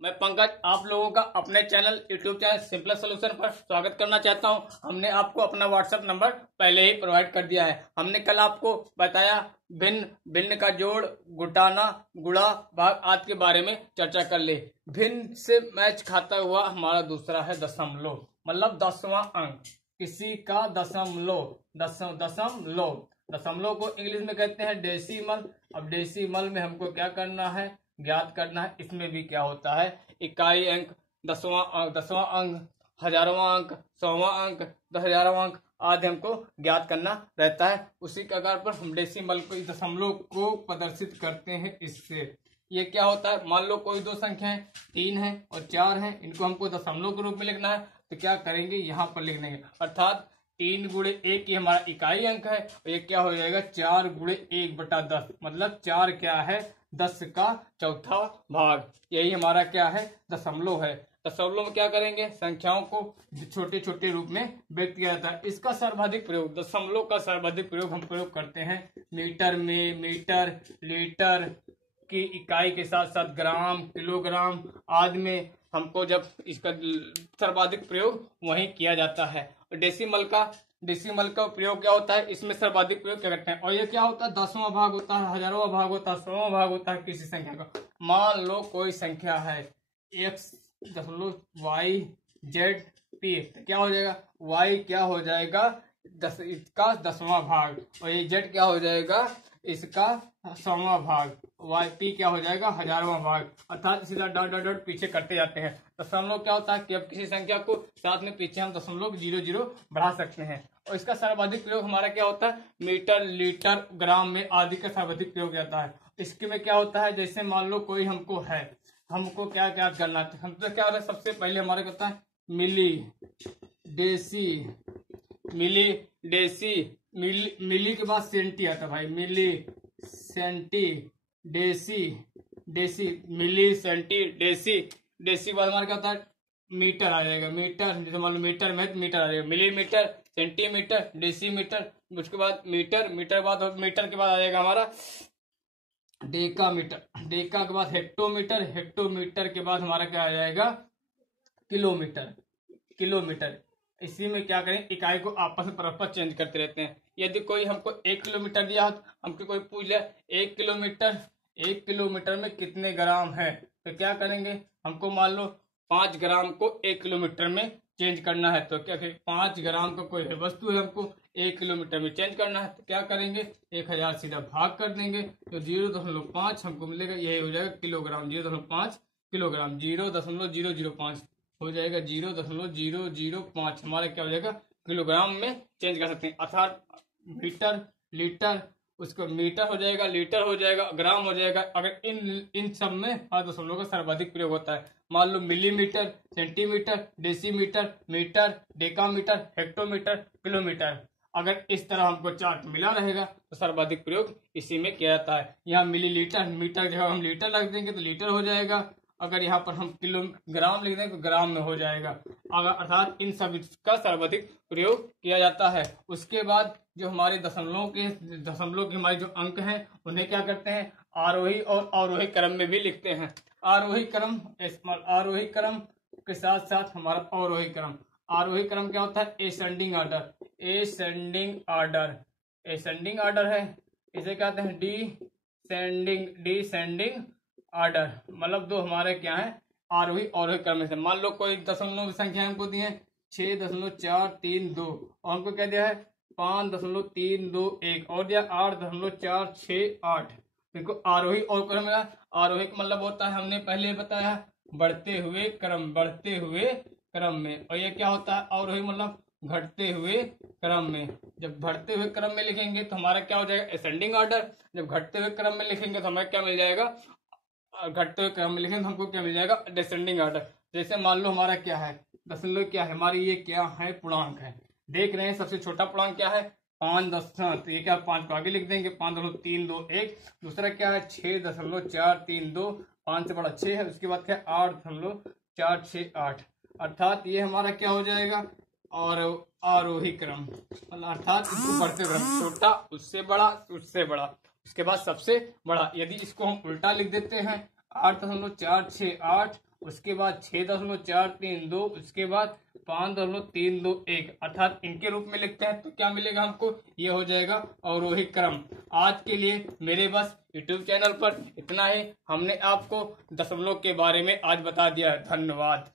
मैं पंकज आप लोगों का अपने channel YouTube channel simple solution पर स्वागत करना चाहता हूं। हमने आपको अपना व्हाट्सएप नंबर पहले ही प्रोवाइड कर दिया है। हमने कल आपको बताया भिन्न भिन्न का जोड़, घुटाना, गुणा, भाग आदि के बारे में चर्चा कर ले। भिन्न से मैच खाता हुआ हमारा दूसरा है दशमलव, मतलब 10वां अंक, किसी का दशमलव। दशमलव को इंग्लिश में कहते हैं डेसिमल। अब डेसिमल में हमको क्या करना है, ज्ञात करना है। इसमें भी क्या होता है, इकाई अंक, दसवां अंक, हजारवां अंक, 100वां अंक, 10,000वां अंक आदि हमको ज्ञात करना रहता है। उसी के आधार पर हम डेसिमल को, दशमलव को प्रदर्शित करते हैं इससे। ये क्या होता है, मान लो कोई दो संख्याएं 3 है और 4 है, इनको हमको दशमलव के रूप में लिखना है, तो क्या करेंगे, यहाँ पर लिख देंगे। अर्थात 3 गुणे 1 ये हमारा इकाई अंक है, और ये क्या हो जाएगा 4 गुणे 1/10, मतलब 4 क्या है, 10 का चौथा भाग। यही हमारा क्या है, दशमलव है। दशमलव में क्या करेंगे, संख्याओं को छोटे छोटे रूप में व्यक्त किया जाता है। इसका सर्वाधिक प्रयोग, दशमलव का सर्वाधिक प्रयोग हम प्रयोग करते हैं मीटर में, मीटर, लीटर की इकाई के साथ साथ ग्राम, किलोग्राम आदि में हमको जब इसका सर्वाधिक प्रयोग वहीं किया जाता है। और डेसिमल का प्रयोग क्या होता है, इसमें सर्वाधिक प्रयोग क्या करते हैं। और ये क्या होता है, 10वां भाग होता है, 1000वां भाग होता है, 100वां भाग होता है किसी संख्या का। मान लो कोई संख्या है x y z p, क्या हो जाएगा, y क्या हो जाएगा, इसका 10वां भाग, और ये z क्या हो जाएगा, इसका 100वां भाग, y p क्या हो जाएगा, 1000वां भाग। अर्थात सीधा डॉट डॉट डॉट पीछे करते जाते हैं। दशमलव क्या होता है कि अब किसी संख्या को साथ में पीछे हम दशमलव 00 बढ़ा सकते हैं। और इसका सर्वाधिक प्रयोग हमारा क्या होता है, मीटर, लीटर, ग्राम में आदि का सर्वाधिक प्रयोग जाता है। इसके में क्या होता है, जैसे मान लो कोई हमको है, हमको क्या क्या करना है, हम तो क्या होता है, सबसे पहले हमारा कहता है मिली, मिली के बाद सेंटी आता है भाई, मिली, सेंटी, डेसी, मिली, सेंटी, डेसी बाद हमारा क्या होता है, मीटर आ जाएगा। मीटर, जैसे मान लो मीटर में मीटर आ जाएगा, मिलीमीटर, सेंटीमीटर, डेसीमीटर। उसके बाद मीटर के बाद आ जाएगा हमारा डेकामीटर, डेका के बाद हेक्टोमीटर के बाद हमारा क्या आ जाएगा, किलोमीटर। इसी में क्या करें, इकाई को आपस में परस्पर चेंज करते रहते हैं। यदि कोई हमको 1 किलोमीटर दिया हो, हमको कोई पूछ लिया 1 किलोमीटर में कितने ग्राम है, तो क्या करेंगे, हमको मान लो 5 ग्राम को 1 किलोमीटर में चेंज करना है। तो क्या करें, 5 ग्राम का कोई वस्तु है, हमको 1 किलोमीटर में चेंज करना है, तो क्या करेंगे, 1000 सीधा भाग कर देंगे, तो 0.5 हमको मिलेगा, यही हो जाएगा किलोग्राम। 0.5 किलोग्राम, 0.005 हो जाएगा, 0.005 हमारा क्या हो जाएगा, किलोग्राम में चेंज कर सकते हैं। अर्थात मीटर, लीटर, उसको मीटर हो जाएगा, लीटर हो जाएगा, ग्राम हो जाएगा। अगर इन सब में दशमलव का सर्वाधिक प्रयोग होता है। मान लो millimetre, centimetre, decimetre, metre, decametre, hectometre, kilometre. अगर इस तरह हमको चार्ट मिला रहेगा तो सर्वाधिक प्रयोग इसी में किया जाता है। यहाँ मिलीलीटर, मीटर की जगह हम लीटर रख देंगे तो लीटर हो जाएगा। अगर यहाँ पर हम किलोग्राम लिख दें तो ग्राम में हो जाएगा। अगर अर्थात इन सभी का सर्वाधिक प्रयोग किया जाता है। उसके बाद जो हमारे दशमलव के हमारे जो अंक हैं उन्हें क्या करते हैं, आरोही और अवरोही क्रम में भी लिखते हैं। आरोही क्रम के साथ साथ हमारा अवरोही क्रम। आरोही क्रम क्या होता है, एसेंडिंग आर्डर है। इसे कहते हैं डिसेंडिंग आर्डर, मतलब दो हमारे क्या है, आरोही अवरोही क्रम से। मान लो कोई दशमलव संख्या हमको दी है 6.432 और हमको क्या दिया है 5.321 और दिया 8.468। देखो आरोही और क्रम मिला। आरोही का मतलब होता है, हमने पहले बताया, बढ़ते हुए क्रम में। और ये क्या होता है, अवरोही मतलब घटते हुए क्रम में। जब बढ़ते हुए क्रम में लिखेंगे तो हमारा क्या हो जाएगा, असेंडिंग ऑर्डर। जब घटते हुए क्रम में लिखेंगे तो हमें क्या मिल जाएगा, घटते हुए क्रम में लिखेंगे तो हमको क्या मिल जाएगा, डिसेंडिंग ऑर्डर। जैसे मान लो हमारा क्या है, दशमलव क्या है हमारी, ये क्या है, पूर्णांक है। देख रहे हैं सबसे छोटा पूर्णांक क्या है, 5, तो ये क्या 5 को आगे लिख देंगे, 5.321। दूसरा क्या है 6.432, 5 से बड़ा 6 है। उसके बाद क्या 8.468। अर्थात ये हमारा क्या हो जाएगा, और आरोही क्रम, अर्थात इसको बढ़ते क्रम, छोटा उससे बड़ा, उससे बड़ा, उसके बाद सबसे बड़ा। यदि इसको हम उल्टा लिख देते हैं 8.468 उसके बाद 6.432, उसके बाद 5.321, अर्थात इनके रूप में लिखते हैं तो क्या मिलेगा हमको, ये हो जाएगा अवरोही क्रम। आज के लिए मेरे बस यूट्यूब चैनल पर इतना ही। हमने आपको दशमलव के बारे में आज बता दिया है। धन्यवाद।